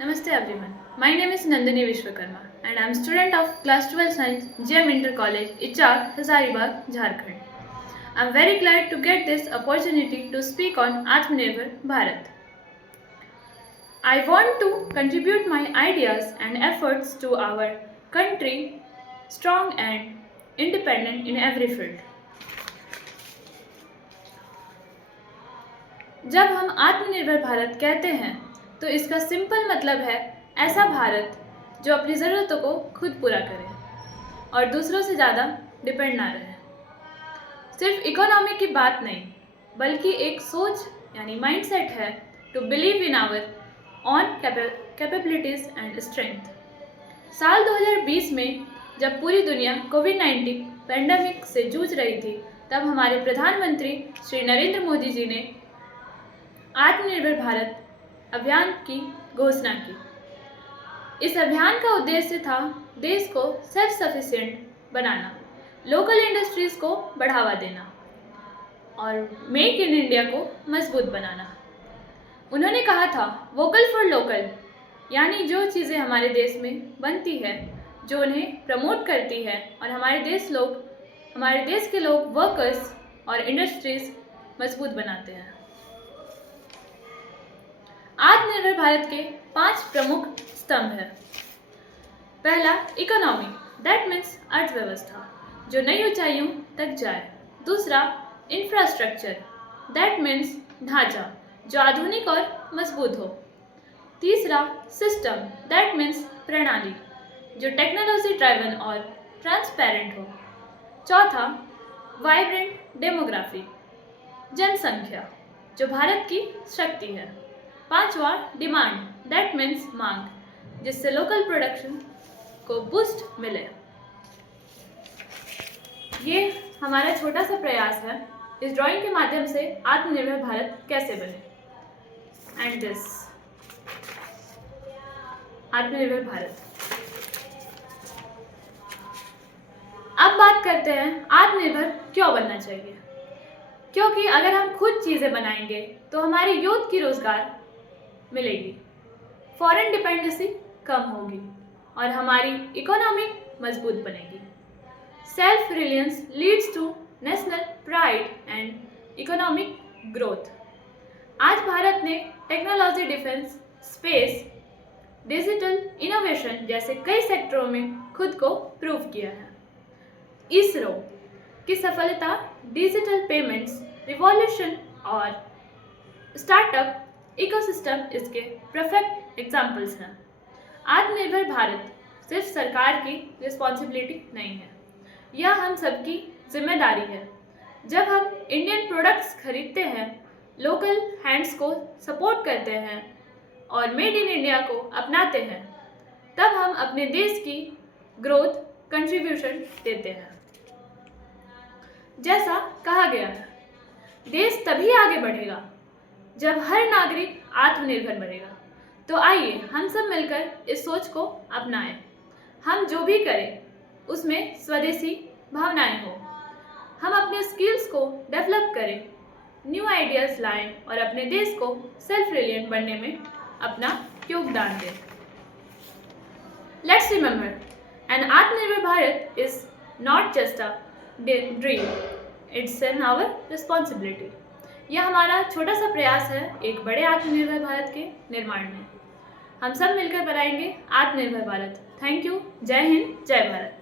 Namaste everyone. My name is Nandini Vishwakarma and I am student of class 12 science GM Inter College Ichak, Hazaribagh, Jharkhand. I am very glad to get this opportunity to speak on Atmanirbhar Bharat. I want to contribute my ideas and efforts to our country strong and independent in every field. जब हम आत्मनिर्भर भारत कहते हैं तो इसका simple मतलब है ऐसा भारत जो अपनी ज़रूरतों को खुद पूरा करे और दूसरों से ज़्यादा डिपेंड ना रहे। सिर्फ इकोनॉमी की बात नहीं बल्कि एक सोच यानी माइंडसेट है to believe in our own capabilities and strength. साल 2020 में जब पूरी दुनिया कोविड-19 पैंडेमिक से जूझ रही थी तब हमारे प्रधानमंत्री श्री नरेंद्र मोदी जी ने आत्मनिर्भर भारत अभियान की घोषणा की। इस अभियान का उद्देश्य था देश को सेल्फ सफिशिएंट बनाना, लोकल इंडस्ट्रीज को बढ़ावा देना और मेक इन इंडिया को मजबूत बनाना। उन्होंने कहा था वोकल फॉर लोकल, यानी जो चीज़ें हमारे देश में बनती है, जो उन्हें प्रमोट करती है और हमारे देश के लोग वर्कर्स और इंडस्ट्रीज मजबूत बनाते हैं। आत्मनिर्भर भारत के 5 प्रमुख स्तंभ हैं। पहला इकोनॉमी, दैट मीन्स अर्थव्यवस्था जो नई ऊंचाइयों तक जाए। दूसरा इंफ्रास्ट्रक्चर, दैट मीन्स ढांचा जो आधुनिक और मजबूत हो। तीसरा सिस्टम, दैट मीन्स प्रणाली जो टेक्नोलॉजी ड्राइवन और ट्रांसपेरेंट हो। चौथा वाइब्रेंट डेमोग्राफी, जनसंख्या जो भारत की शक्ति है। पांचवा डिमांड, दैट मीन्स मांग जिससे लोकल प्रोडक्शन को बूस्ट मिले। ये हमारा छोटा सा प्रयास है इस ड्राइंग के माध्यम से आत्मनिर्भर भारत कैसे बने। एंड दिस आत्मनिर्भर भारत। अब बात करते हैं आत्मनिर्भर क्यों बनना चाहिए। क्योंकि अगर हम खुद चीज़ें बनाएंगे तो हमारी यूथ की रोजगार मिलेगी, फॉरेन डिपेंडेंसी कम होगी और हमारी इकोनॉमी मजबूत बनेगी। Self reliance leads to national pride and economic growth. आज भारत ने technology, defence, space, digital innovation जैसे कई सेक्टरों में खुद को प्रूव किया है। इसरो की सफलता डिजिटल पेमेंट्स रिवॉल्यूशन और स्टार्टअप इकोसिस्टम इसके परफेक्ट एग्जाम्पल्स हैं। आत्मनिर्भर भारत सिर्फ सरकार की रिस्पॉन्सिबिलिटी नहीं है, यह हम सबकी जिम्मेदारी है। जब हम इंडियन प्रोडक्ट्स खरीदते हैं, लोकल हैंड्स को सपोर्ट करते हैं और मेड इन इंडिया को अपनाते हैं, तब हम अपने देश की ग्रोथ कंट्रीब्यूशन देते हैं। जैसा कहा गया है, देश तभी आगे बढ़ेगा जब हर नागरिक आत्मनिर्भर बनेगा। तो आइए हम सब मिलकर इस सोच को अपनाएं। हम जो भी करें उसमें स्वदेशी भावनाएं हो। हम अपने स्किल्स को डेवलप करें, न्यू आइडियाज़ लाएं और अपने देश को सेल्फ रिलायंट बनने में अपना योगदान दें। लेट्स रिमेंबर, एन आत्मनिर्भर Bharat is not just a dream, it's an hour responsibility. यह हमारा छोटा सा प्रयास है एक बड़े आत्मनिर्भर भारत के निर्माण में। हम सब मिलकर बनाएंगे आत्मनिर्भर भारत। Thank you. जय हिंद, जय भारत।